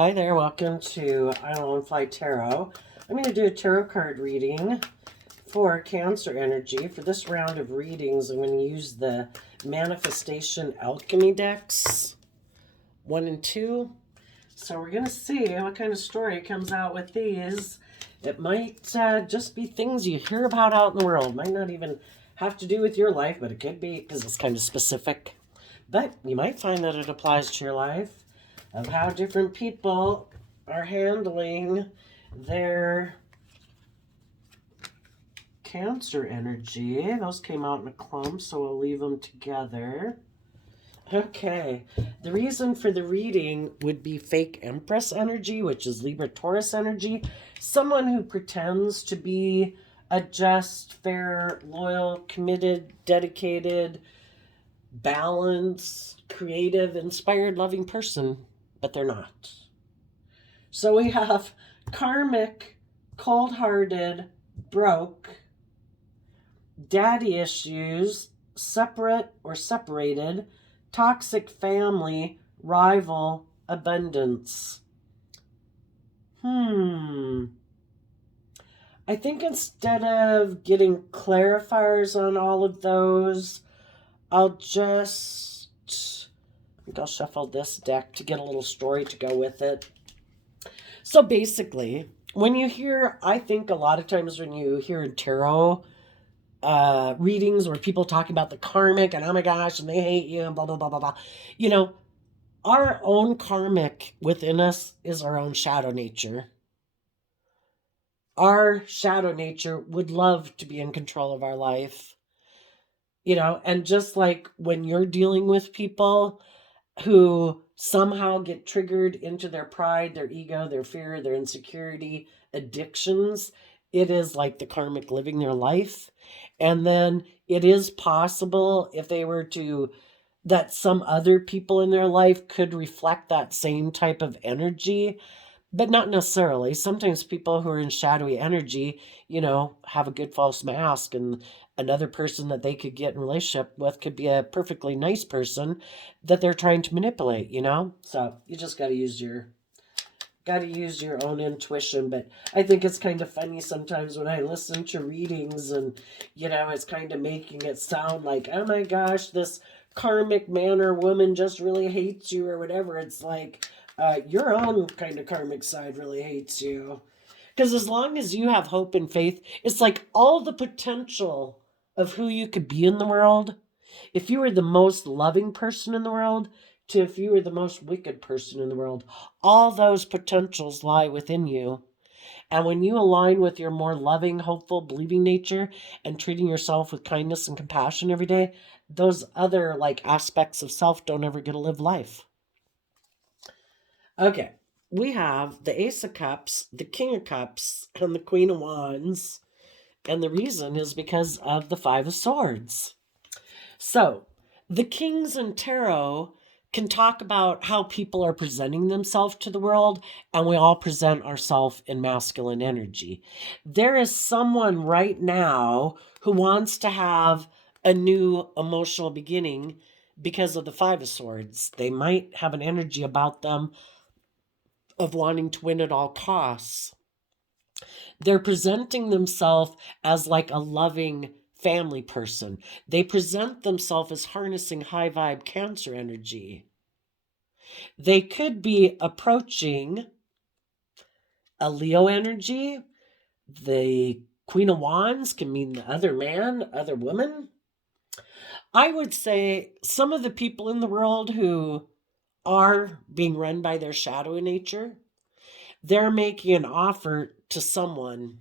Hi there, welcome to Fly Tarot. I'm going to do a tarot card reading for Cancer energy. For this round of readings, I'm going to use the Manifestation Alchemy decks, 1 and 2. So we're going to see what kind of story comes out with these. It might just be things you hear about out in the world. Might not even have to do with your life, but it could be because it's kind of specific. But you might find that it applies to your life, of how different people are handling their Cancer energy. Those came out in a clump, so we'll leave them together. Okay, the reason for the reading would be fake empress energy, which is Libra Taurus energy. Someone who pretends to be a just, fair, loyal, committed, dedicated, balanced, creative, inspired, loving person, but they're not. So we have karmic, cold-hearted, broke, daddy issues, separate or separated, toxic family, rival, abundance. I think instead of getting clarifiers on all of those, I'll shuffle this deck to get a little story to go with it. So basically, I think a lot of times when you hear tarot readings where people talk about the karmic and oh my gosh, and they hate you and blah, blah, blah, blah, blah. Our own karmic within us is our own shadow nature. Our shadow nature would love to be in control of our life. And just like when you're dealing with people who somehow get triggered into their pride, their ego, their fear, their insecurity, addictions, it is like the karmic living their life. And then it is possible if they were to, that some other people in their life could reflect that same type of energy, but not necessarily. Sometimes people who are in shadowy energy, have a good false mask, and another person that they could get in relationship with could be a perfectly nice person that they're trying to manipulate, So you just got to use your own intuition. But I think it's kind of funny sometimes when I listen to readings and, it's kind of making it sound like, oh my gosh, this karmic man or woman just really hates you or whatever. It's like, your own kind of karmic side really hates you. Because as long as you have hope and faith, it's like all the potential of who you could be in the world. If you were the most loving person in the world to if you were the most wicked person in the world, all those potentials lie within you. And when you align with your more loving, hopeful, believing nature and treating yourself with kindness and compassion every day, those other aspects of self don't ever get to live life. Okay, we have the Ace of Cups, the King of Cups, and the Queen of Wands. And the reason is because of the Five of Swords. So, the kings in tarot can talk about how people are presenting themselves to the world, and we all present ourselves in masculine energy. There is someone right now who wants to have a new emotional beginning because of the Five of Swords. They might have an energy about them of wanting to win at all costs. They're presenting themselves as like a loving family person. They present themselves as harnessing high vibe Cancer energy. They could be approaching a Leo energy. The Queen of Wands can mean the other man, other woman. I would say some of the people in the world who are being run by their shadowy nature, they're making an offer to someone.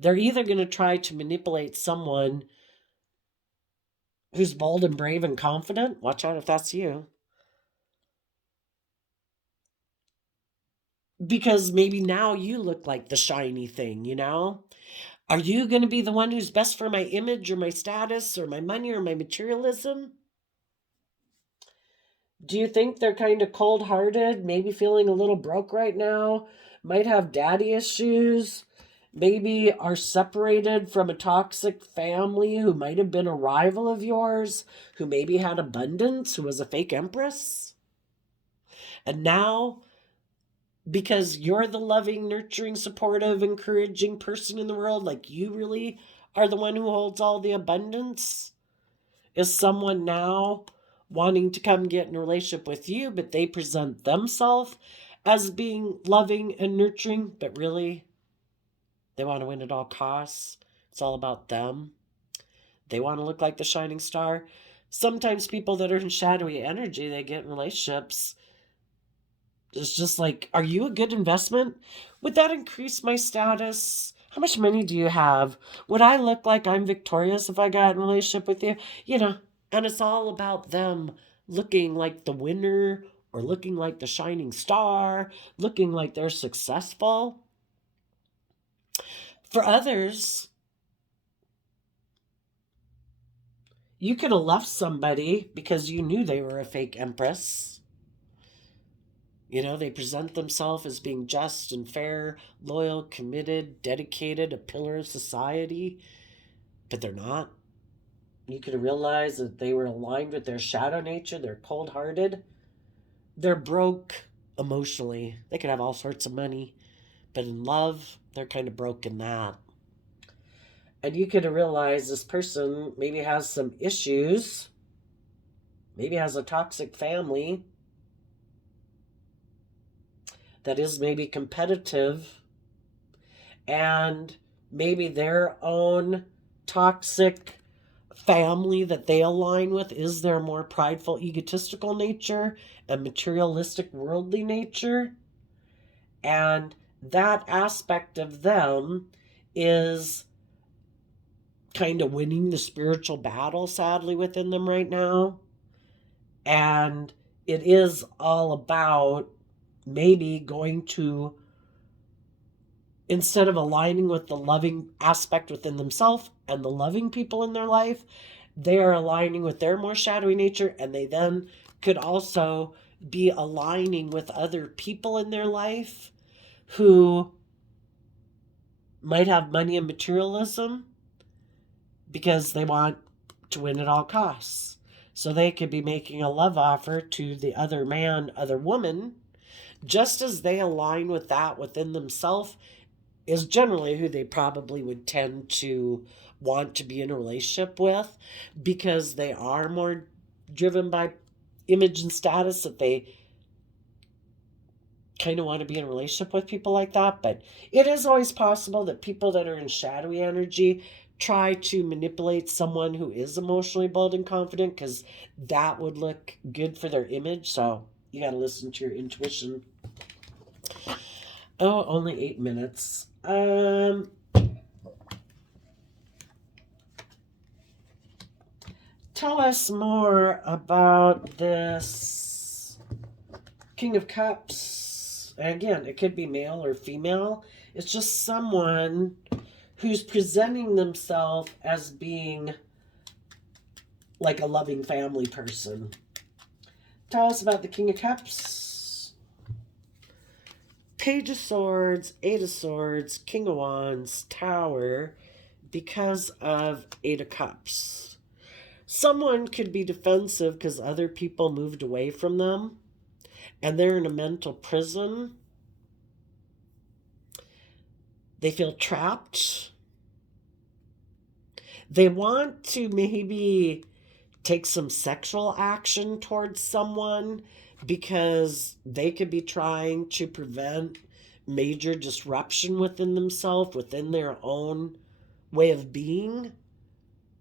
They're either going to try to manipulate someone who's bold and brave and confident. Watch out if that's you. Because maybe now you look like the shiny thing, Are you going to be the one who's best for my image or my status or my money or my materialism? Do you think they're kind of cold-hearted, maybe feeling a little broke right now, might have daddy issues, maybe are separated from a toxic family who might have been a rival of yours, who maybe had abundance, who was a fake empress? And now because you're the loving, nurturing, supportive, encouraging person in the world, like you really are the one who holds all the abundance? Is someone now wanting to come get in a relationship with you, but they present themselves as being loving and nurturing, but really they want to win at all costs? It's all about them. They want to look like the shining star. Sometimes people that are in shadowy energy, they get in relationships. It's just like, are you a good investment? Would that increase my status? How much money do you have? Would I look like I'm victorious if I got in a relationship with you? And it's all about them looking like the winner or looking like the shining star, looking like they're successful. For others, you could have left somebody because you knew they were a fake empress. They present themselves as being just and fair, loyal, committed, dedicated, a pillar of society, but they're not. You could realize that they were aligned with their shadow nature. They're cold hearted. They're broke emotionally. They could have all sorts of money, but in love, they're kind of broke in that. And you could realize this person maybe has some issues, maybe has a toxic family that is maybe competitive, and maybe their own toxic family that they align with is their more prideful, egotistical nature and materialistic, worldly nature. And that aspect of them is kind of winning the spiritual battle, sadly, within them right now. And it is all about maybe going to, instead of aligning with the loving aspect within themselves and the loving people in their life, they are aligning with their more shadowy nature, and they then could also be aligning with other people in their life who might have money and materialism because they want to win at all costs. So they could be making a love offer to the other man, other woman, just as they align with that within themselves, is generally who they probably would tend to want to be in a relationship with, because they are more driven by image and status, that they kind of want to be in a relationship with people like that. But it is always possible that people that are in shadowy energy try to manipulate someone who is emotionally bold and confident, because that would look good for their image. So you got to listen to your intuition. Oh, only 8 minutes. Tell us more about this King of Cups. And again, it could be male or female. It's just someone who's presenting themselves as being like a loving family person. Tell us about the King of Cups. Page of Swords, Eight of Swords, King of Wands, Tower, because of Eight of Cups. Someone could be defensive because other people moved away from them and they're in a mental prison. They feel trapped. They want to maybe take some sexual action towards someone because they could be trying to prevent major disruption within themselves, within their own way of being,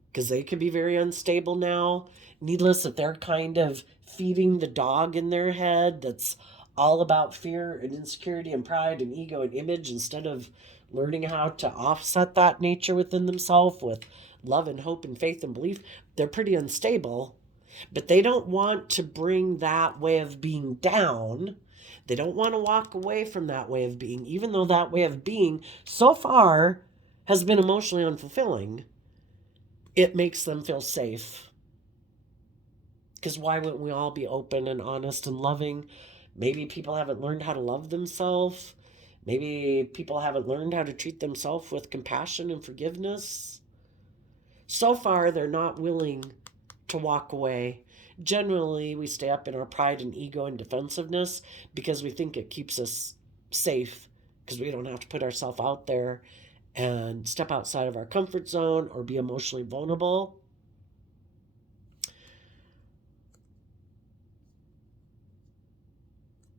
because they could be very unstable now. Needless that they're kind of feeding the dog in their head that's all about fear and insecurity and pride and ego and image, instead of learning how to offset that nature within themselves with love and hope and faith and belief. They're pretty unstable, but they don't want to bring that way of being down. They don't want to walk away from that way of being, even though that way of being so far has been emotionally unfulfilling. It makes them feel safe. Because why wouldn't we all be open and honest and loving? Maybe people haven't learned how to love themselves. Maybe people haven't learned how to treat themselves with compassion and forgiveness. So far, they're not willing to walk away. Generally, we stay up in our pride and ego and defensiveness because we think it keeps us safe because we don't have to put ourselves out there and step outside of our comfort zone or be emotionally vulnerable.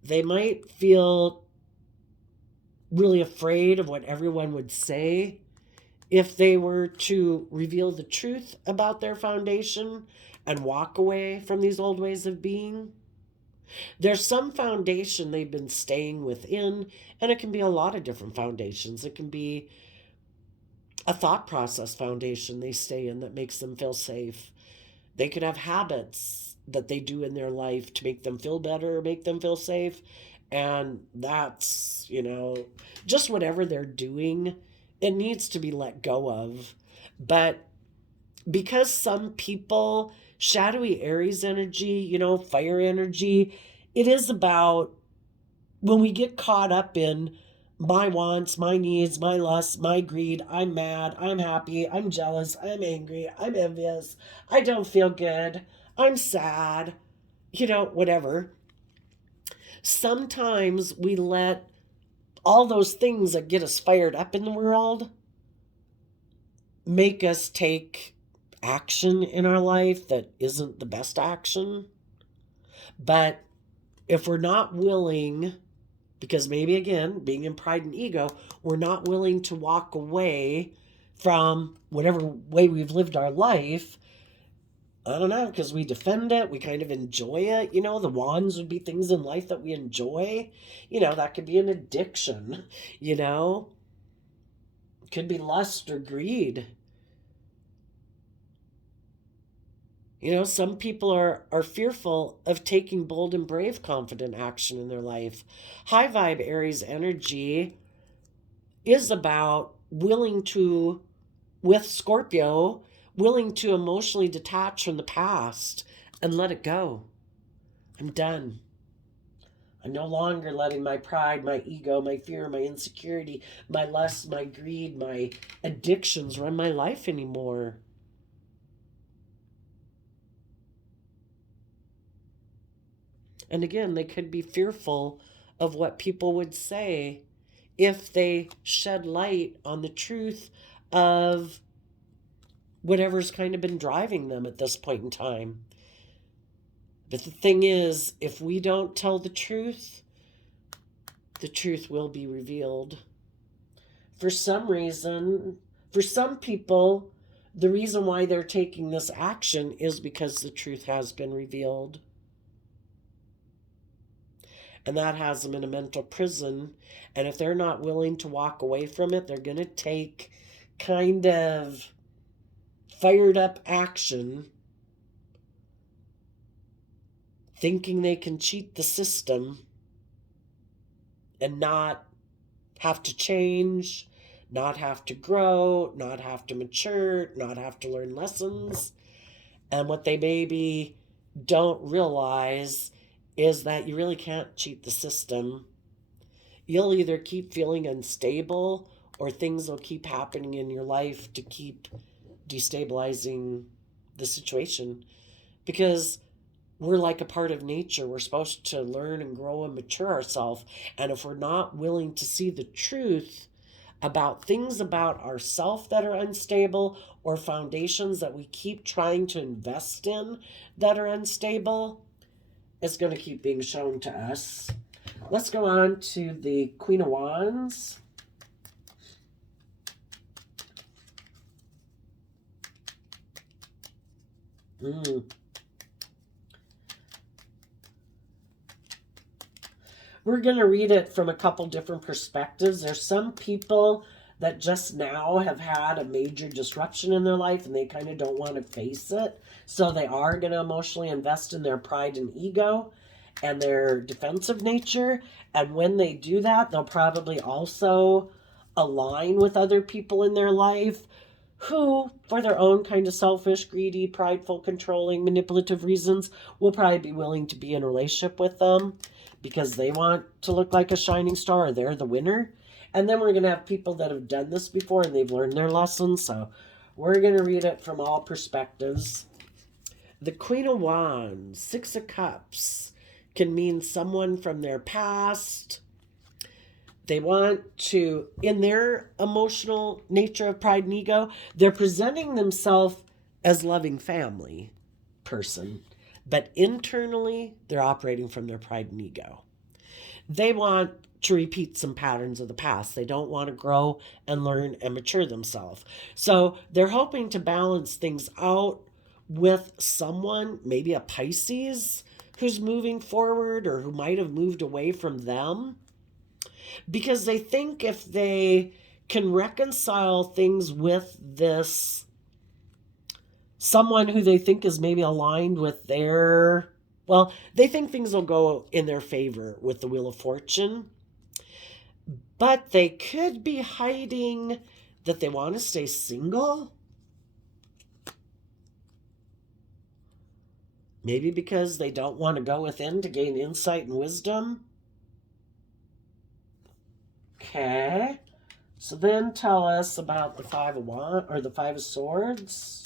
They might feel really afraid of what everyone would say if they were to reveal the truth about their foundation and walk away from these old ways of being. There's some foundation they've been staying within, and it can be a lot of different foundations. It can be a thought process foundation they stay in that makes them feel safe. They could have habits that they do in their life to make them feel better, make them feel safe. And that's, just whatever they're doing, it needs to be let go of. But because some people, shadowy Aries energy, fire energy, it is about when we get caught up in my wants, my needs, my lusts, my greed, I'm mad, I'm happy, I'm jealous, I'm angry, I'm envious, I don't feel good, I'm sad, whatever. Sometimes we let all those things that get us fired up in the world make us take action in our life that isn't the best action. But if we're not willing, because maybe again, being in pride and ego, we're not willing to walk away from whatever way we've lived our life. I don't know, because we defend it, we kind of enjoy it. The wands would be things in life that we enjoy. That could be an addiction, it could be lust or greed. Some people are fearful of taking bold and brave, confident action in their life. High vibe Aries energy is about with Scorpio, willing to emotionally detach from the past and let it go. I'm done. I'm no longer letting my pride, my ego, my fear, my insecurity, my lust, my greed, my addictions run my life anymore. And again, they could be fearful of what people would say if they shed light on the truth of whatever's kind of been driving them at this point in time. But the thing is, if we don't tell the truth will be revealed. For some reason, for some people, the reason why they're taking this action is because the truth has been revealed. And that has them in a mental prison. And if they're not willing to walk away from it, they're going to take kind of fired up action, thinking they can cheat the system and not have to change, not have to grow, not have to mature, not have to learn lessons. And what they maybe don't realize is that you really can't cheat the system. You'll either keep feeling unstable or things will keep happening in your life to keep destabilizing the situation. Because we're like a part of nature. We're supposed to learn and grow and mature ourselves. And if we're not willing to see the truth about things about ourselves that are unstable or foundations that we keep trying to invest in that are unstable, it's going to keep being shown to us. Let's go on to the Queen of Wands. We're going to read it from a couple different perspectives. There's some people that just now have had a major disruption in their life and they kind of don't want to face it. So they are going to emotionally invest in their pride and ego and their defensive nature. And when they do that, they'll probably also align with other people in their life who, for their own kind of selfish, greedy, prideful, controlling, manipulative reasons, will probably be willing to be in a relationship with them because they want to look like a shining star or they're the winner. And then we're going to have people that have done this before and they've learned their lessons. So we're going to read it from all perspectives. The Queen of Wands, Six of Cups, can mean someone from their past. They want to, in their emotional nature of pride and ego, they're presenting themselves as loving family person, but internally they're operating from their pride and ego. They want to repeat some patterns of the past. They don't want to grow and learn and mature themselves. So they're hoping to balance things out with someone, maybe a Pisces, who's moving forward or who might have moved away from them, because they think if they can reconcile things with this someone who they think is maybe aligned with their, well, they think things will go in their favor with the Wheel of Fortune, but they could be hiding that they want to stay single. Maybe because they don't want to go within to gain insight and wisdom. Okay. So then tell us about the Five of Wands, or the Five of Swords.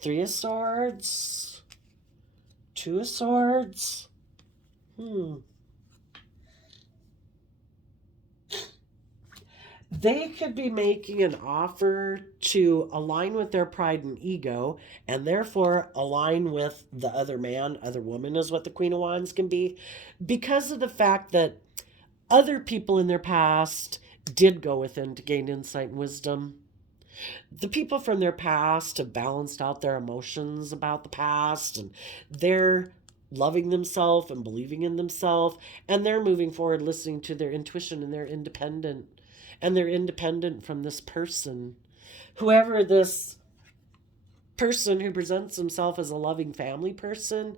Three of Swords. Two of Swords. They could be making an offer to align with their pride and ego, and therefore align with the other man, other woman is what the Queen of Wands can be, because of the fact that other people in their past did go within to gain insight and wisdom. The people from their past have balanced out their emotions about the past, and they're loving themselves and believing in themselves, and they're moving forward listening to their intuition, and they're independent. And they're independent from this person. Whoever this person who presents himself as a loving family person,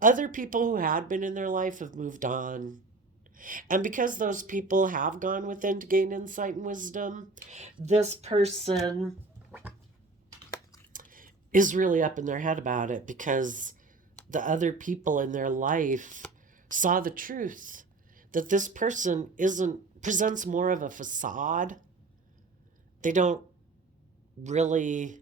other people who had been in their life have moved on. And because those people have gone within to gain insight and wisdom, this person is really up in their head about it, because the other people in their life saw the truth that this person presents more of a facade. They don't really,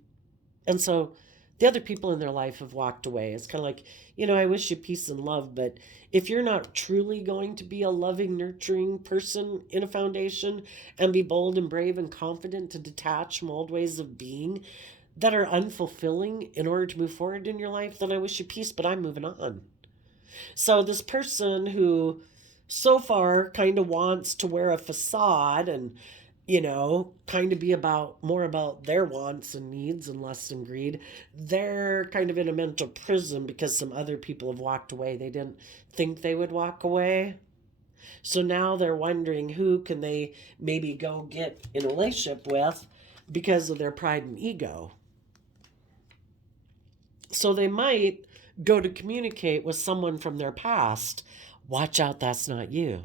and so the other people in their life have walked away. It's kind of like, I wish you peace and love, but if you're not truly going to be a loving, nurturing person in a foundation and be bold and brave and confident to detach from old ways of being that are unfulfilling in order to move forward in your life, then I wish you peace, but I'm moving on. So this person who so far kind of wants to wear a facade and, kind of be more about their wants and needs and lust and greed, they're kind of in a mental prison because some other people have walked away. They didn't think they would walk away. So now they're wondering who can they maybe go get in a relationship with because of their pride and ego. So they might go to communicate with someone from their past. Watch out, that's not you.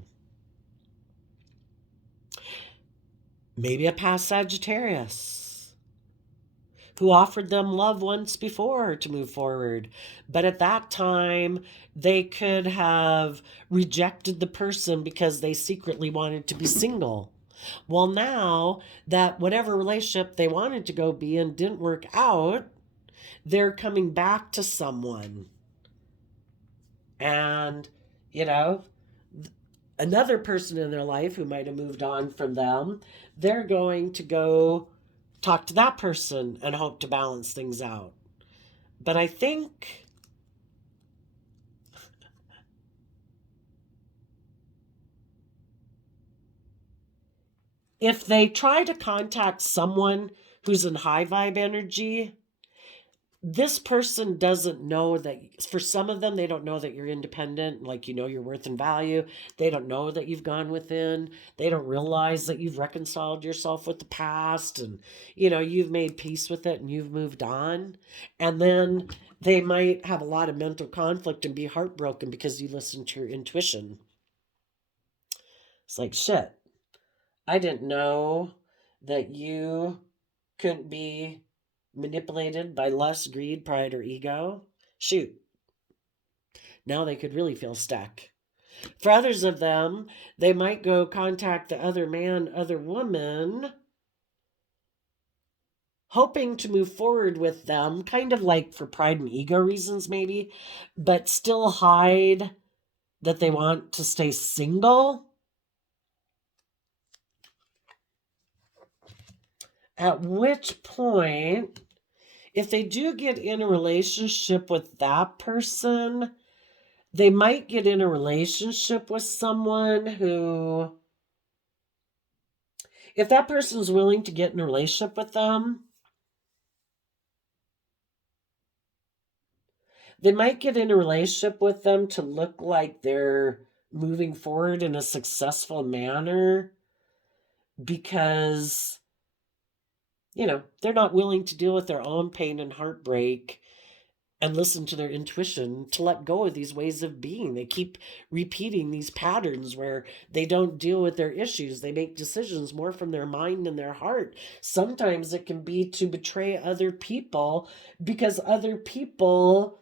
Maybe a past Sagittarius who offered them love once before to move forward. But at that time, they could have rejected the person because they secretly wanted to be single. Well, now that whatever relationship they wanted to go be in didn't work out, they're coming back to someone. And, another person in their life who might have moved on from them, they're going to go talk to that person and hope to balance things out. But I think if they try to contact someone who's in high vibe energy, this person doesn't know that, for some of them, they don't know that you're independent, like your worth and value. They don't know that you've gone within. They don't realize that you've reconciled yourself with the past and, you've made peace with it and you've moved on. And then they might have a lot of mental conflict and be heartbroken because you listen to your intuition. It's like, shit, I didn't know that you couldn't be manipulated by lust, greed, pride, or ego. Shoot. Now they could really feel stuck. For others of them, they might go contact the other man, other woman, hoping to move forward with them, kind of like for pride and ego reasons, maybe, but still hide that they want to stay single. At which point, if they do get in a relationship with that person, they might get in a relationship with someone who, if that person's willing to get in a relationship with them, they might get in a relationship with them to look like they're moving forward in a successful manner because, they're not willing to deal with their own pain and heartbreak and listen to their intuition to let go of these ways of being. They keep repeating these patterns where they don't deal with their issues. They make decisions more from their mind and their heart. Sometimes it can be to betray other people because other people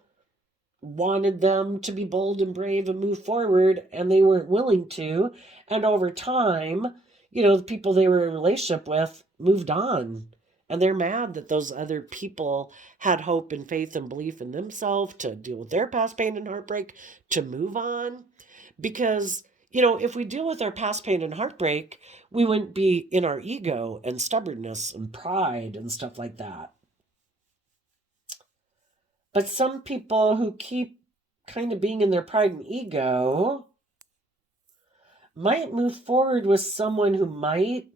wanted them to be bold and brave and move forward and they weren't willing to. And over time, the people they were in a relationship with moved on. And they're mad that those other people had hope and faith and belief in themselves to deal with their past pain and heartbreak, to move on. Because, if we deal with our past pain and heartbreak, we wouldn't be in our ego and stubbornness and pride and stuff like that. But some people who keep kind of being in their pride and ego might move forward with someone who might,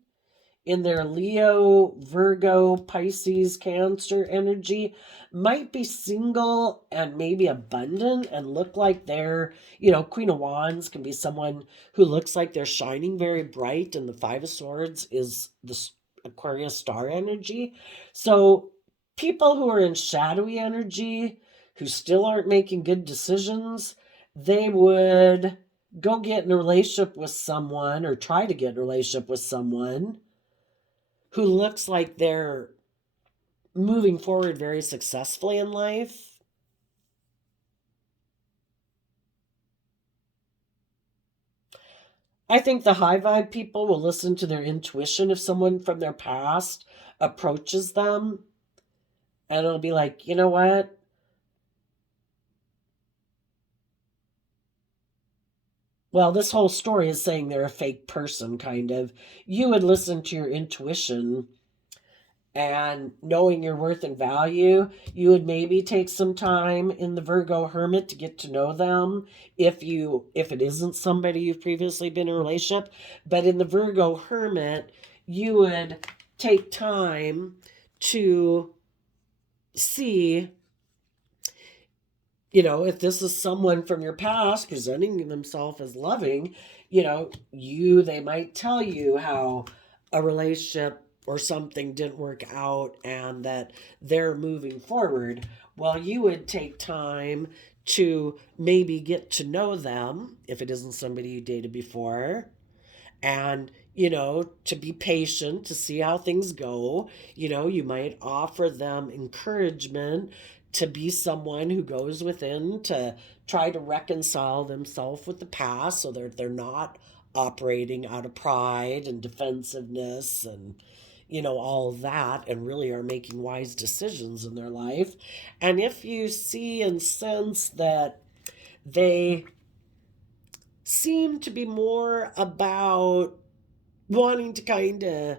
in their Leo, Virgo, Pisces, Cancer energy, might be single and maybe abundant and look like they're, Queen of Wands can be someone who looks like they're shining very bright, and the Five of Swords is the Aquarius star energy. So people who are in shadowy energy, who still aren't making good decisions, they would go get in a relationship with someone or try to get in a relationship with someone who looks like they're moving forward very successfully in life. I think the high vibe people will listen to their intuition if someone from their past approaches them, and it'll be like, you know what? Well, this whole story is saying they're a fake person, kind of. You would listen to your intuition, and knowing your worth and value, you would maybe take some time in the Virgo Hermit to get to know them if it isn't somebody you've previously been in a relationship. But in the Virgo Hermit, you would take time to see, if this is someone from your past presenting themselves as loving, they might tell you how a relationship or something didn't work out and that they're moving forward. Well, you would take time to maybe get to know them if it isn't somebody you dated before, and to be patient to see how things go. You might offer them encouragement to be someone who goes within to try to reconcile themselves with the past so that they're not operating out of pride and defensiveness and all of that, and really are making wise decisions in their life. And if you see and sense that they seem to be more about wanting to kind of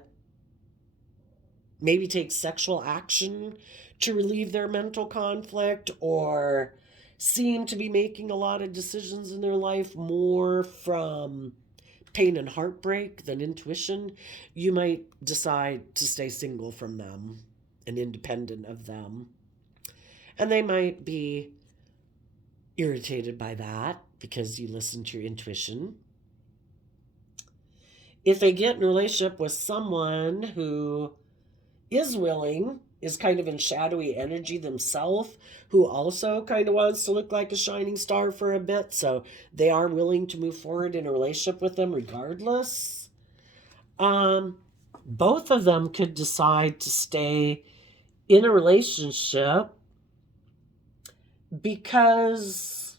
maybe take sexual action to relieve their mental conflict, or seem to be making a lot of decisions in their life more from pain and heartbreak than intuition, you might decide to stay single from them and independent of them. And they might be irritated by that because you listen to your intuition. If they get in a relationship with someone who is willing, is kind of in shadowy energy themselves, who also kind of wants to look like a shining star for a bit, so they are willing to move forward in a relationship with them regardless. Both of them could decide to stay in a relationship because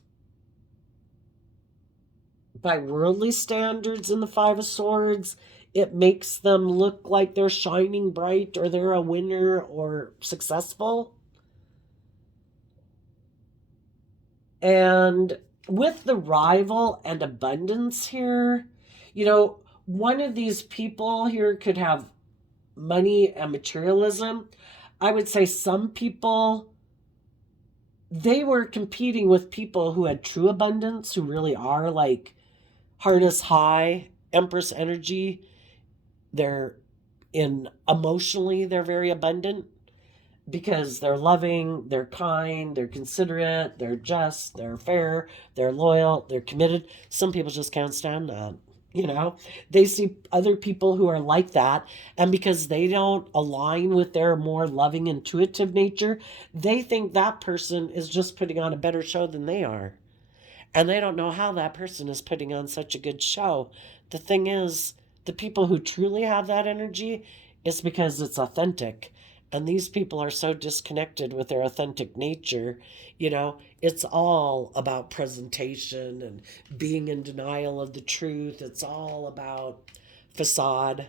by worldly standards in the Five of Swords, it makes them look like they're shining bright or they're a winner or successful. And with the rival and abundance here, one of these people here could have money and materialism. I would say some people, they were competing with people who had true abundance, who really are like harness high, empress energy. They're emotionally, they're very abundant because they're loving, they're kind, they're considerate, they're just, they're fair, they're loyal, they're committed. Some people just can't stand that. They see other people who are like that, and because they don't align with their more loving, intuitive nature, they think that person is just putting on a better show than they are. And they don't know how that person is putting on such a good show. The thing is, the people who truly have that energy, it's because it's authentic. And these people are so disconnected with their authentic nature. It's all about presentation and being in denial of the truth. It's all about facade.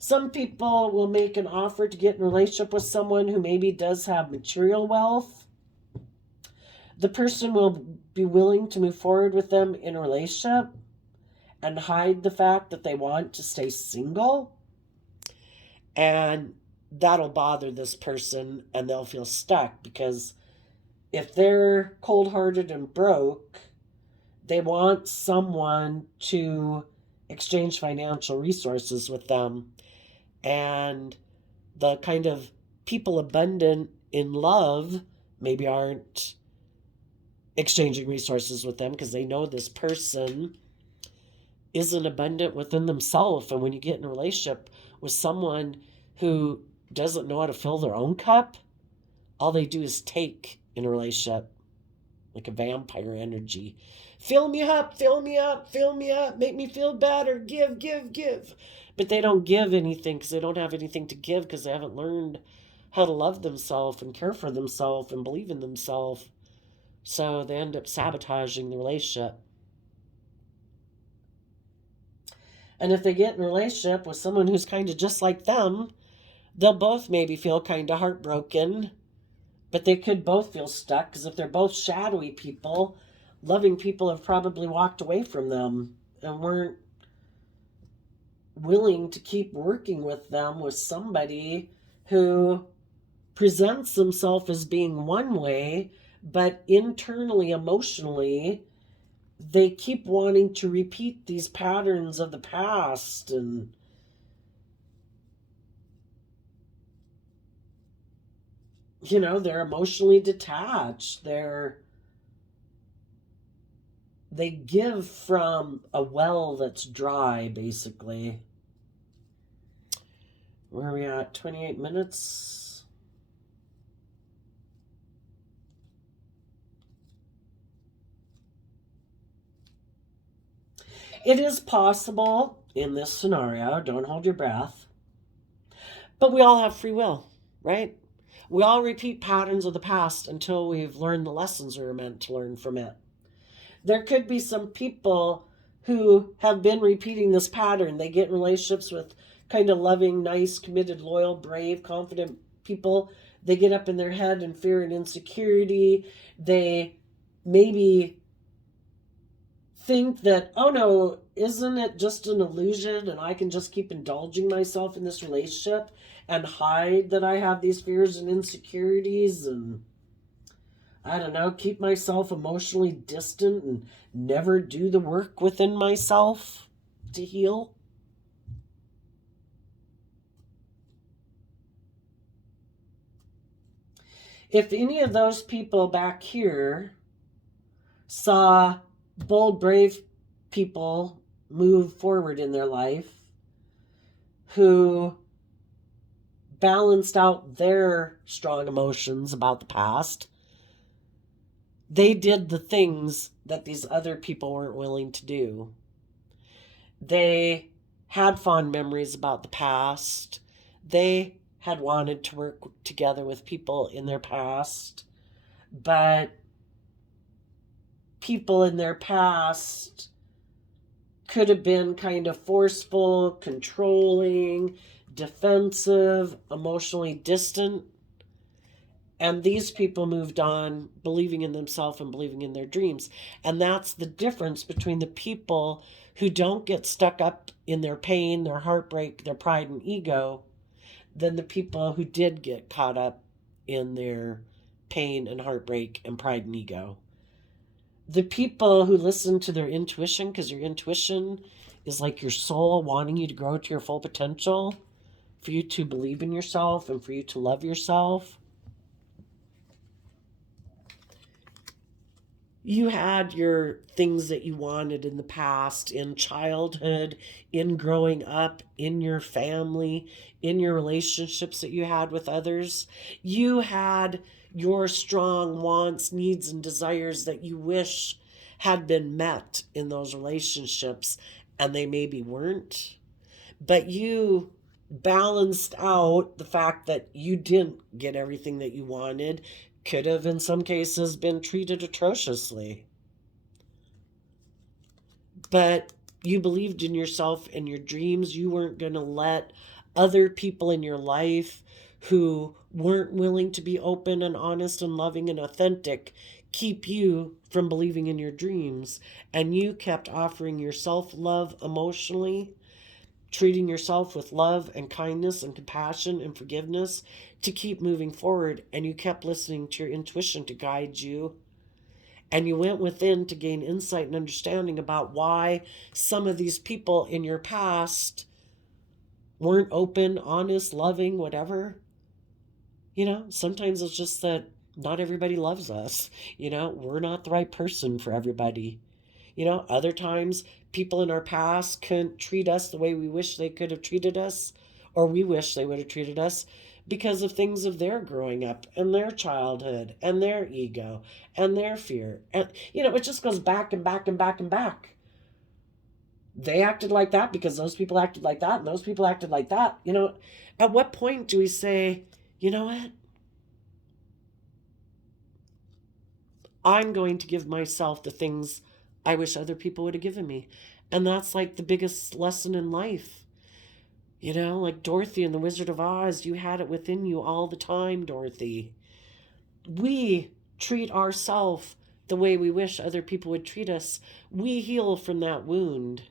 Some people will make an offer to get in a relationship with someone who maybe does have material wealth. The person will be willing to move forward with them in a relationship and hide the fact that they want to stay single. And that'll bother this person, and they'll feel stuck because if they're cold-hearted and broke, they want someone to exchange financial resources with them. And the kind of people abundant in love maybe aren't exchanging resources with them because they know this person isn't abundant within themselves. And when you get in a relationship with someone who doesn't know how to fill their own cup, all they do is take in a relationship, like a vampire energy. Fill me up, fill me up, fill me up, make me feel better, give, give, give. But they don't give anything because they don't have anything to give because they haven't learned how to love themselves and care for themselves and believe in themselves. So they end up sabotaging the relationship. And if they get in a relationship with someone who's kind of just like them, they'll both maybe feel kind of heartbroken, but they could both feel stuck because if they're both shadowy people, loving people have probably walked away from them and weren't willing to keep working with them, with somebody who presents themselves as being one way, but internally, emotionally, they keep wanting to repeat these patterns of the past. And they're emotionally detached. They give from a well that's dry, basically. Where are we at? 28 minutes. It is possible in this scenario, don't hold your breath, but we all have free will, right? We all repeat patterns of the past until we've learned the lessons we were meant to learn from it. There could be some people who have been repeating this pattern. They get in relationships with kind of loving, nice, committed, loyal, brave, confident people. They get up in their head in fear and insecurity. They maybe think that, oh no, isn't it just an illusion and I can just keep indulging myself in this relationship and hide that I have these fears and insecurities and, I don't know, keep myself emotionally distant and never do the work within myself to heal. If any of those people back here saw bold, brave people move forward in their life who balanced out their strong emotions about the past, they did the things that these other people weren't willing to do. They had fond memories about the past. They had wanted to work together with people in their past, but people in their past could have been kind of forceful, controlling, defensive, emotionally distant. And these people moved on believing in themselves and believing in their dreams. And that's the difference between the people who don't get stuck up in their pain, their heartbreak, their pride and ego, than the people who did get caught up in their pain and heartbreak and pride and ego. The people who listen to their intuition, because your intuition is like your soul wanting you to grow to your full potential, for you to believe in yourself and for you to love yourself. You had your things that you wanted in the past, in childhood, in growing up, in your family, in your relationships that you had with others. You had your strong wants, needs, and desires that you wish had been met in those relationships, and they maybe weren't. But you balanced out the fact that you didn't get everything that you wanted, could have in some cases been treated atrociously. But you believed in yourself and your dreams. You weren't going to let other people in your life who weren't willing to be open and honest and loving and authentic keep you from believing in your dreams. And you kept offering yourself love emotionally, treating yourself with love and kindness and compassion and forgiveness to keep moving forward. And you kept listening to your intuition to guide you. And you went within to gain insight and understanding about why some of these people in your past weren't open, honest, loving, whatever. Sometimes it's just that not everybody loves us. We're not the right person for everybody. Other times people in our past couldn't treat us the way we wish they could have treated us, or we wish they would have treated us, because of things of their growing up and their childhood and their ego and their fear. And, it just goes back and back and back and back. They acted like that because those people acted like that and those people acted like that. At what point do we say, you know what? I'm going to give myself the things I wish other people would have given me. And that's like the biggest lesson in life. Like Dorothy in The Wizard of Oz, you had it within you all the time, Dorothy. We treat ourselves the way we wish other people would treat us. We heal from that wound.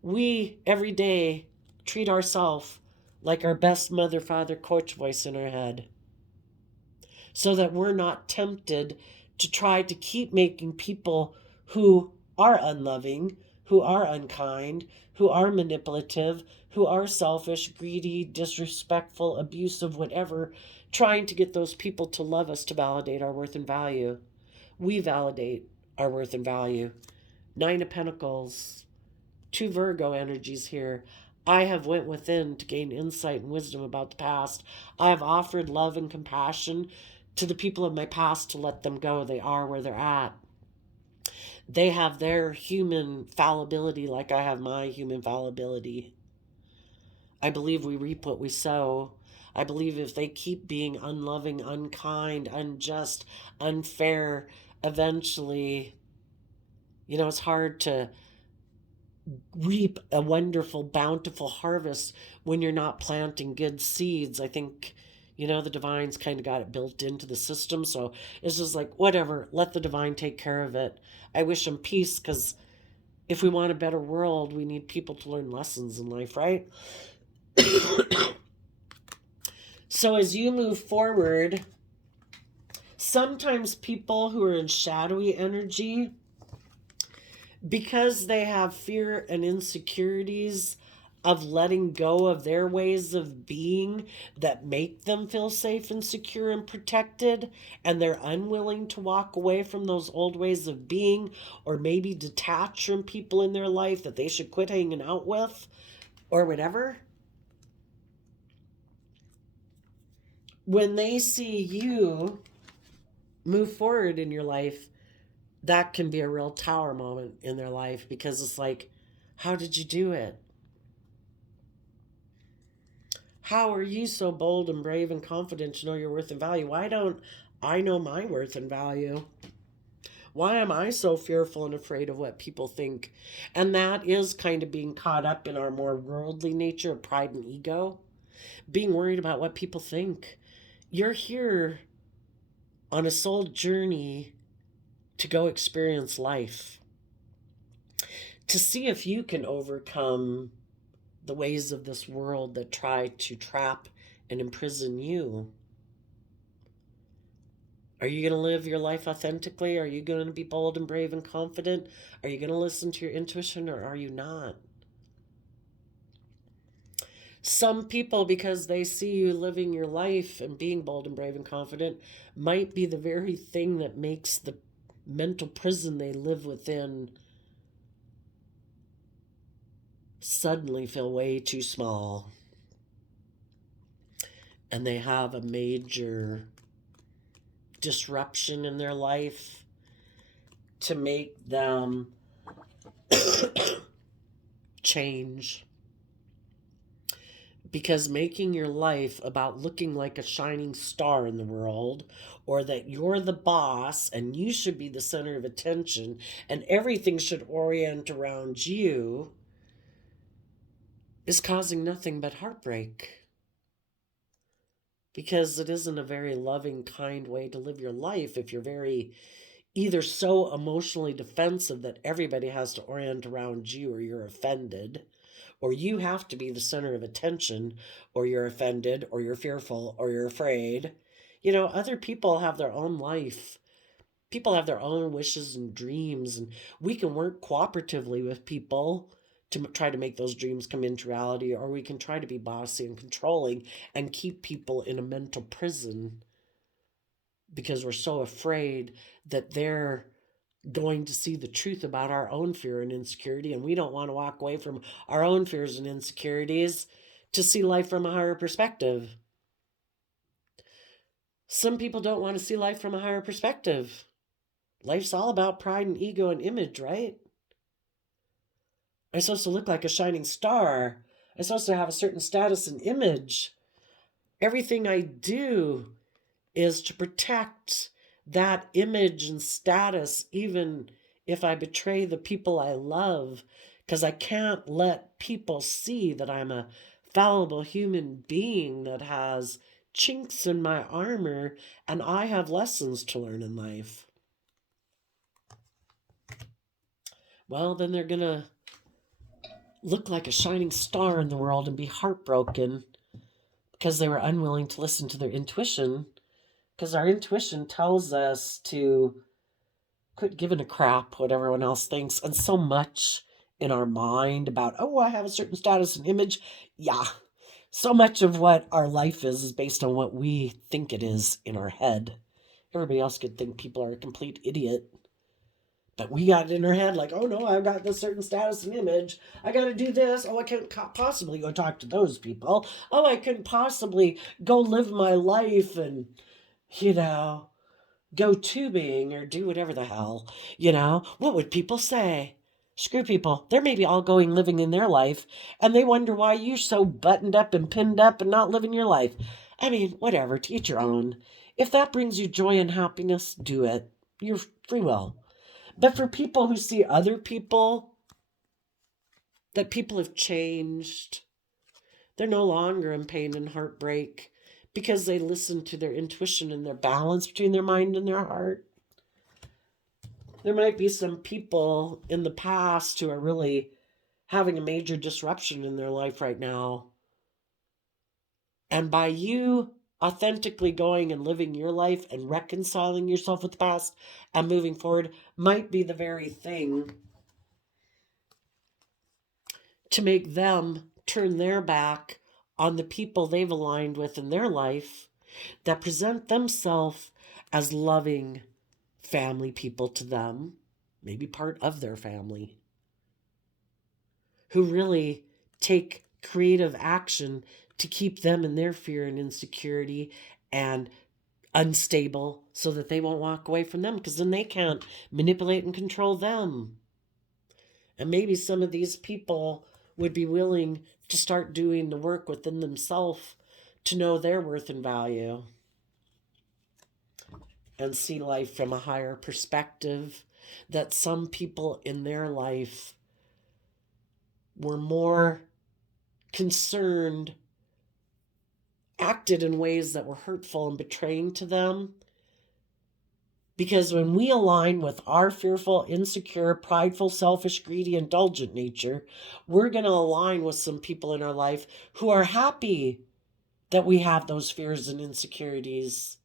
We, every day, treat ourselves like our best mother, father, coach voice in our head, so that we're not tempted to try to keep making people who are unloving, who are unkind, who are manipulative, who are selfish, greedy, disrespectful, abusive, whatever, trying to get those people to love us to validate our worth and value. We validate our worth and value. 9 of Pentacles, 2 Virgo energies here. I have went within to gain insight and wisdom about the past. I have offered love and compassion to the people of my past to let them go. They are where they're at. They have their human fallibility like I have my human fallibility. I believe we reap what we sow. I believe if they keep being unloving, unkind, unjust, unfair, eventually, it's hard to reap a wonderful, bountiful harvest when you're not planting good seeds. I think, the divine's kind of got it built into the system. So it's just like, whatever, let the divine take care of it. I wish them peace, because if we want a better world, we need people to learn lessons in life, right? So as you move forward, sometimes people who are in shadowy energy, because they have fear and insecurities of letting go of their ways of being that make them feel safe and secure and protected, and they're unwilling to walk away from those old ways of being, or maybe detach from people in their life that they should quit hanging out with, or whatever. When they see you move forward in your life, that can be a real tower moment in their life, because it's like, how did you do it? How are you so bold and brave and confident to know your worth and value? Why don't I know my worth and value? Why am I so fearful and afraid of what people think? And that is kind of being caught up in our more worldly nature of pride and ego, being worried about what people think. You're here on a soul journey to go experience life, to see if you can overcome the ways of this world that try to trap and imprison you. Are you going to live your life authentically? Are you going to be bold and brave and confident? Are you going to listen to your intuition, or are you not? Some people, because they see you living your life and being bold and brave and confident, might be the very thing that makes the mental prison they live within suddenly feel way too small. And they have a major disruption in their life to make them change. Because making your life about looking like a shining star in the world, or that you're the boss and you should be the center of attention and everything should orient around you, is causing nothing but heartbreak. Because it isn't a very loving, kind way to live your life if you're very either so emotionally defensive that everybody has to orient around you, or you're offended, or you have to be the center of attention, or you're offended, or you're fearful, or you're afraid. Other people have their own life. People have their own wishes and dreams, and we can work cooperatively with people to try to make those dreams come into reality, or we can try to be bossy and controlling and keep people in a mental prison because we're so afraid that they're going to see the truth about our own fear and insecurity, and we don't want to walk away from our own fears and insecurities to see life from a higher perspective. Some people don't want to see life from a higher perspective. Life's all about pride and ego and image, right? I'm supposed to look like a shining star. I'm supposed to have a certain status and image. Everything I do is to protect that image and status, even if I betray the people I love, because I can't let people see that I'm a fallible human being that has chinks in my armor and I have lessons to learn in life. Well, then they're going to look like a shining star in the world and be heartbroken because they were unwilling to listen to their intuition. Because our intuition tells us to quit giving a crap what everyone else thinks. And so much in our mind about, oh, I have a certain status and image. Yeah. So much of what our life is based on what we think it is in our head. Everybody else could think people are a complete idiot. But we got it in our head like, oh no, I've got this certain status and image. I got to do this. Oh, I couldn't possibly go talk to those people. Oh, I couldn't possibly go live my life and, go tubing or do whatever the hell. What would people say? Screw people. They're maybe all going living in their life and they wonder why you're so buttoned up and pinned up and not living your life. I mean, whatever, to each your own. If that brings you joy and happiness, do it. Your free will. But for people who see other people, that people have changed, they're no longer in pain and heartbreak because they listen to their intuition and their balance between their mind and their heart. There might be some people in the past who are really having a major disruption in their life right now. And by you authentically going and living your life and reconciling yourself with the past and moving forward might be the very thing to make them turn their back on the people they've aligned with in their life that present themselves as loving family people to them, maybe part of their family, who really take creative action to keep them in their fear and insecurity and unstable so that they won't walk away from them, because then they can't manipulate and control them. And maybe some of these people would be willing to start doing the work within themselves to know their worth and value. and see life from a higher perspective, that some people in their life were more concerned, acted in ways that were hurtful and betraying to them. Because when we align with our fearful, insecure, prideful, selfish, greedy, indulgent nature, we're going to align with some people in our life who are happy that we have those fears and insecurities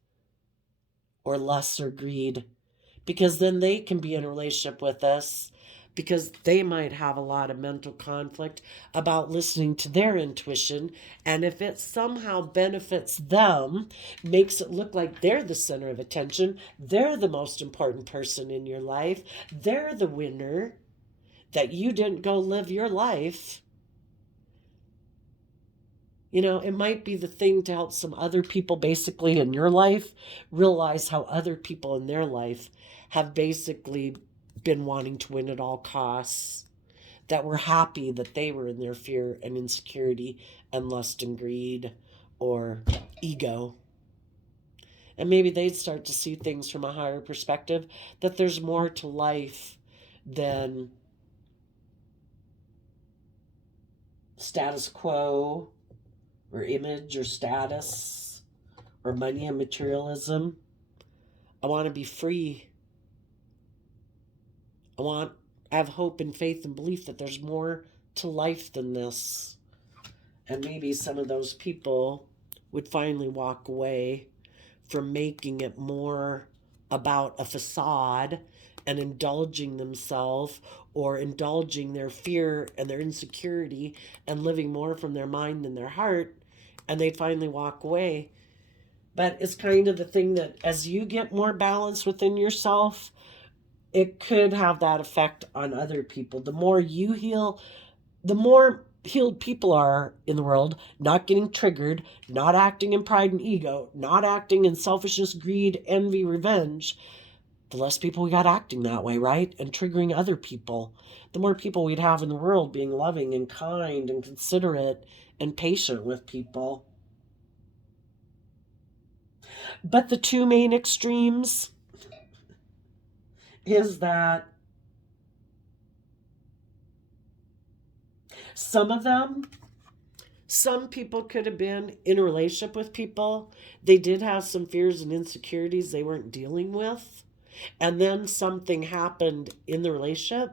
or lust or greed, because then they can be in a relationship with us, because they might have a lot of mental conflict about listening to their intuition. And if it somehow benefits them, makes it look like they're the center of attention, they're the most important person in your life, they're the winner, that you didn't go live your life, you know, it might be the thing to help some other people basically in your life realize how other people in their life have basically been wanting to win at all costs, that were happy that they were in their fear and insecurity and lust and greed or ego. And maybe they'd start to see things from a higher perspective, that there's more to life than status quo or image or status or money and materialism. I want to be free. I have hope and faith and belief that there's more to life than this. And maybe some of those people would finally walk away from making it more about a facade and indulging themselves or indulging their fear and their insecurity and living more from their mind than their heart, and they'd finally walk away. But it's kind of the thing that as you get more balance within yourself, it could have that effect on other people. The more you heal, the more healed people are in the world, not getting triggered, not acting in pride and ego, not acting in selfishness, greed, envy, revenge, the less people we got acting that way, right? And triggering other people. The more people we'd have in the world being loving and kind and considerate and patient with people. But the two main extremes is that some people could have been in a relationship with people. They did have some fears and insecurities they weren't dealing with. And then something happened in the relationship.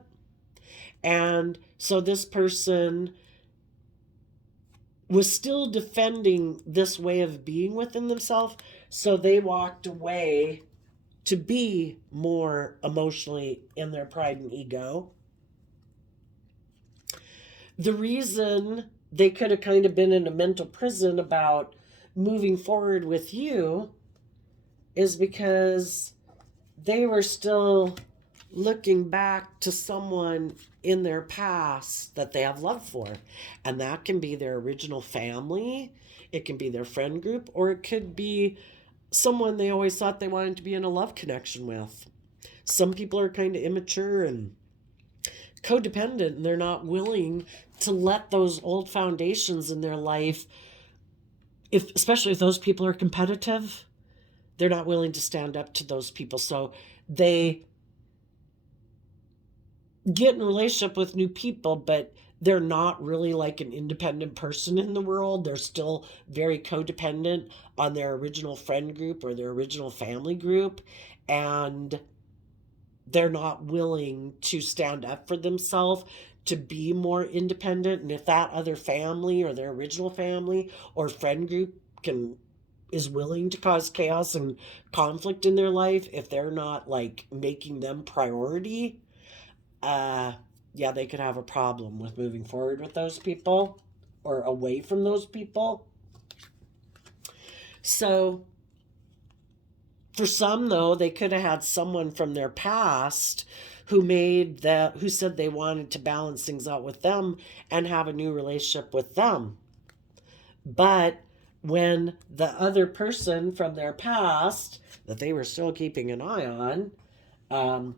And so this person was still defending this way of being within themselves. So they walked away to be more emotionally in their pride and ego. The reason they could have kind of been in a mental prison about moving forward with you is because they were still looking back to someone in their past that they have love for. And that can be their original family, it can be their friend group, or it could be someone they always thought they wanted to be in a love connection with. Some people are kind of immature and codependent, and they're not willing to let those old foundations in their life, especially if those people are competitive, they're not willing to stand up to those people. So they get in a relationship with new people, but they're not really like an independent person in the world. They're still very codependent on their original friend group or their original family group. And they're not willing to stand up for themselves, to be more independent. And if that other family or their original family or friend group is willing to cause chaos and conflict in their life, if they're not like making them priority, yeah, they could have a problem with moving forward with those people or away from those people. So for some, though, they could have had someone from their past who said they wanted to balance things out with them and have a new relationship with them. But when the other person from their past that they were still keeping an eye on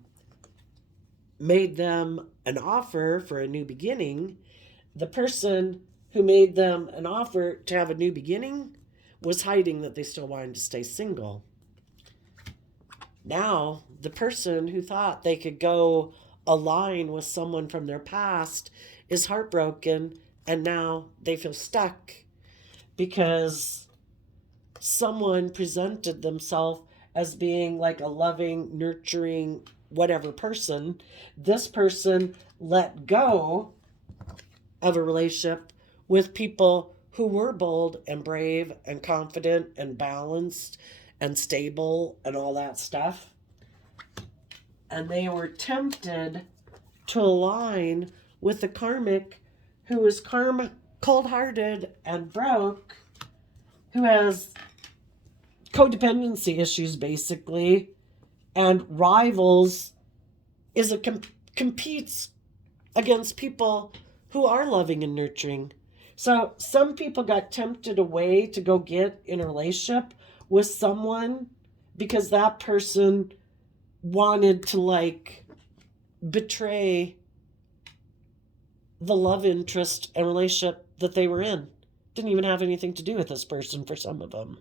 made them an offer for a new beginning, the person who made them an offer to have a new beginning was hiding that they still wanted to stay single. Now, the person who thought they could go align with someone from their past is heartbroken, and now they feel stuck because someone presented themselves as being like a loving, nurturing, whatever person. This person let go of a relationship with people who were bold and brave and confident and balanced and stable and all that stuff. And they were tempted to align with the karmic who is cold-hearted and broke, who has codependency issues basically, and rivals, is a competes against people who are loving and nurturing. So some people got tempted away to go get in a relationship with someone because that person wanted to like betray the love interest and relationship that they were in. Didn't even have anything to do with this person for some of them.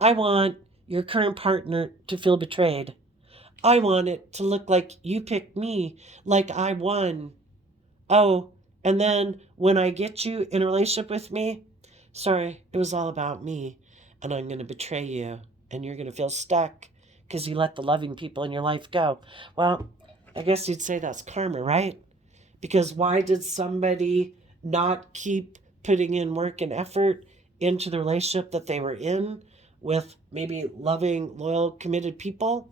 I want your current partner to feel betrayed. I want it to look like you picked me, like I won. Oh, and then when I get you in a relationship with me, sorry, it was all about me, and I'm going to betray you, and you're going to feel stuck because you let the loving people in your life go. Well, I guess you'd say that's karma, right? Because why did somebody not keep putting in work and effort into the relationship that they were in with maybe loving, loyal, committed people?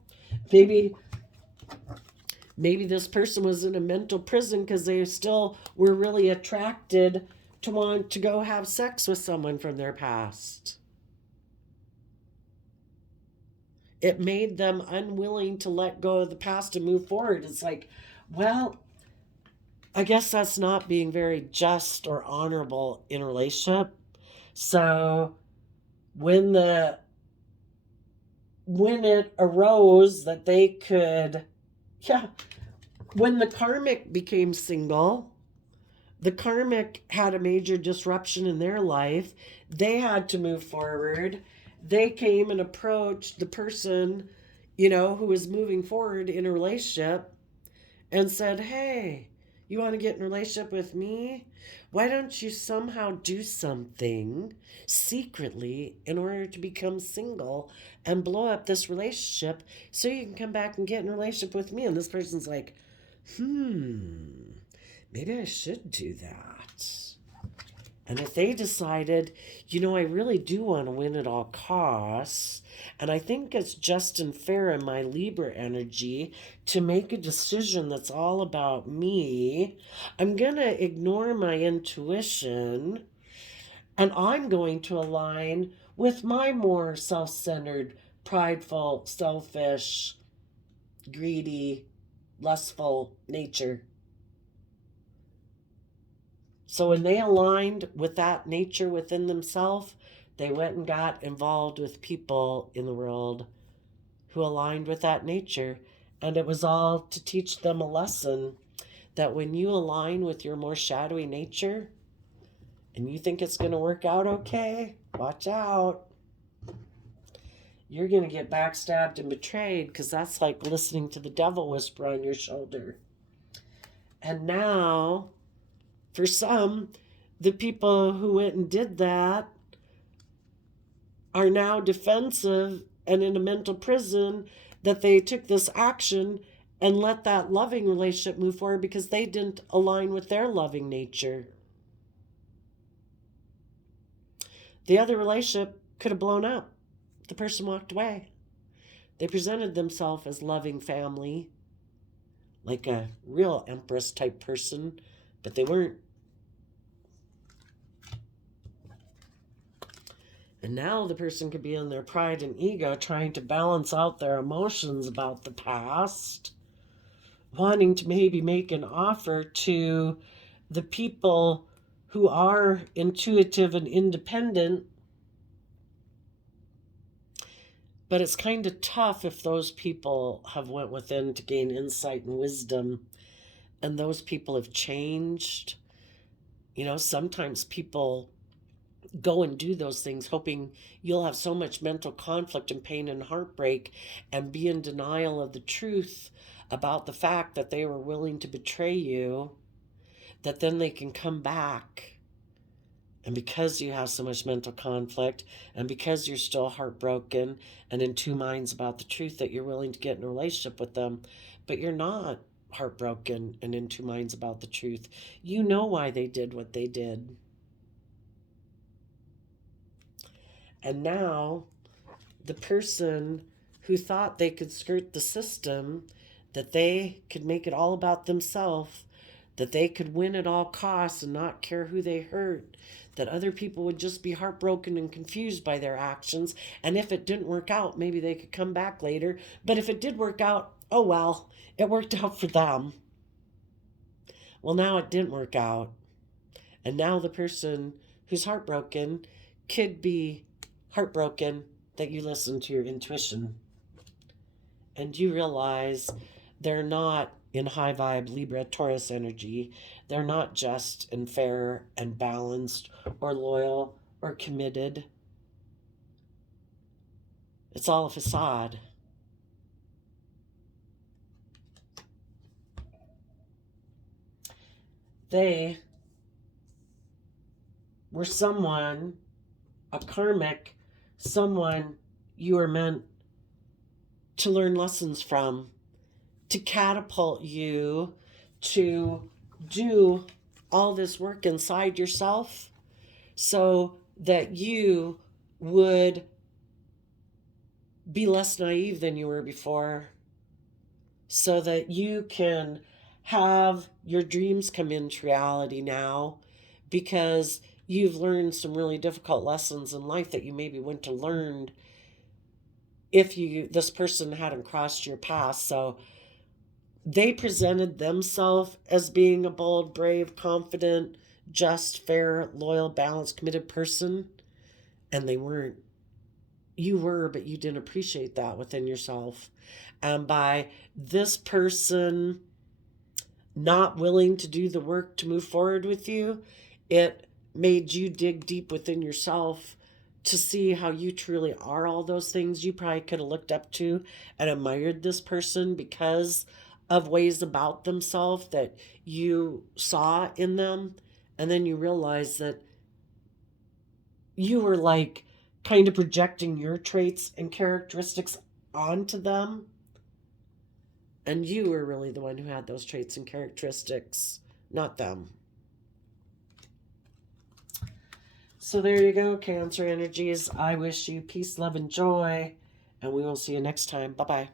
Maybe this person was in a mental prison because they still were really attracted to want to go have sex with someone from their past. It made them unwilling to let go of the past and move forward. It's like, well, I guess that's not being very just or honorable in a relationship. So when it arose that they could, when the karmic became single, the karmic had a major disruption in their life. They had to move forward. They came and approached the person, who was moving forward in a relationship and said, hey, you want to get in a relationship with me? Why don't you somehow do something secretly in order to become single and blow up this relationship so you can come back and get in a relationship with me? And this person's like, maybe I should do that. And if they decided, I really do want to win at all costs, and I think it's just and fair in my Libra energy to make a decision that's all about me, I'm going to ignore my intuition, and I'm going to align with my more self-centered, prideful, selfish, greedy, lustful nature. So when they aligned with that nature within themselves, they went and got involved with people in the world who aligned with that nature. And it was all to teach them a lesson that when you align with your more shadowy nature and you think it's going to work out okay, watch out. You're going to get backstabbed and betrayed, because that's like listening to the devil whisper on your shoulder. And now, for some, the people who went and did that are now defensive and in a mental prison that they took this action and let that loving relationship move forward because they didn't align with their loving nature. The other relationship could have blown up. The person walked away. They presented themselves as loving family, like a real empress type person, but they weren't. And now the person could be in their pride and ego trying to balance out their emotions about the past, wanting to maybe make an offer to the people who are intuitive and independent. But it's kind of tough if those people have went within to gain insight and wisdom, and those people have changed. Sometimes people go and do those things, hoping you'll have so much mental conflict and pain and heartbreak and be in denial of the truth about the fact that they were willing to betray you, that then they can come back. And because you have so much mental conflict, and because you're still heartbroken and in two minds about the truth, that you're willing to get in a relationship with them, but you're not heartbroken and in two minds about the truth. You know why they did what they did. And now, the person who thought they could skirt the system, that they could make it all about themselves, that they could win at all costs and not care who they hurt, that other people would just be heartbroken and confused by their actions. And if it didn't work out, maybe they could come back later. But if it did work out, oh well, it worked out for them. Well, now it didn't work out. And now the person who's heartbroken could be heartbroken that you listen to your intuition. And you realize they're not in high vibe Libra Taurus energy. They're not just and fair and balanced or loyal or committed. It's all a facade. They were someone, a karmic, someone you were meant to learn lessons from, to catapult you to do all this work inside yourself so that you would be less naive than you were before, so that you can have your dreams come into reality now, because you've learned some really difficult lessons in life that you maybe wouldn't have learned if this person hadn't crossed your path. So they presented themselves as being a bold, brave, confident, just, fair, loyal, balanced, committed person, and they weren't. You were, but you didn't appreciate that within yourself. And by this person not willing to do the work to move forward with you, it made you dig deep within yourself to see how you truly are all those things you probably could have looked up to and admired this person because of ways about themselves that you saw in them. And then you realize that you were like kind of projecting your traits and characteristics onto them. And you were really the one who had those traits and characteristics, not them. So there you go, Cancer energies. I wish you peace, love, and joy. And we will see you next time. Bye-bye.